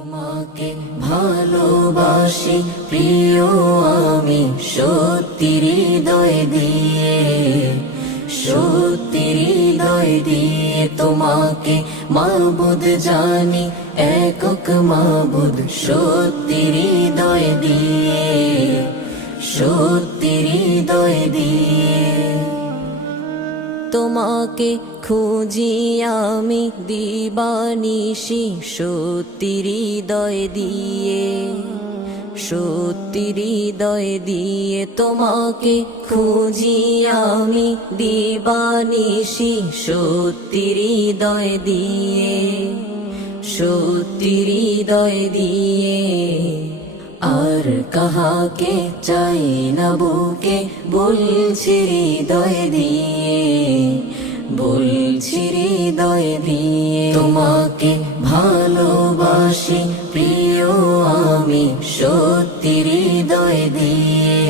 তোমাকে ভালোবাসি প্রিয় আমি সত্যি হৃদয় দিয়ে, সত্যি হৃদয় দিয়ে তোমাকে মাবুদ জানি, একক মাবুদ সত্যি হৃদয় দিয়ে, সত্যি হৃদয় দিয়ে। তোমাকে খুঁজি আমি দিবানিশি সত্যি হৃদয় দিয়ে, সত্যি হৃদয় দিয়ে। তোমাকে খুঁজি আমি দিবানিশি সত্যি হৃদয় দিয়ে, সত্যি হৃদয় দিয়ে। আর কাহাকে চাই না বুকে বলছি হৃদয় দিয়ে, বলছি হৃদয় দিয়ে। তোমাকে ভালোবাসি প্রিয় আমি সত্যি হৃদয় দিয়ে,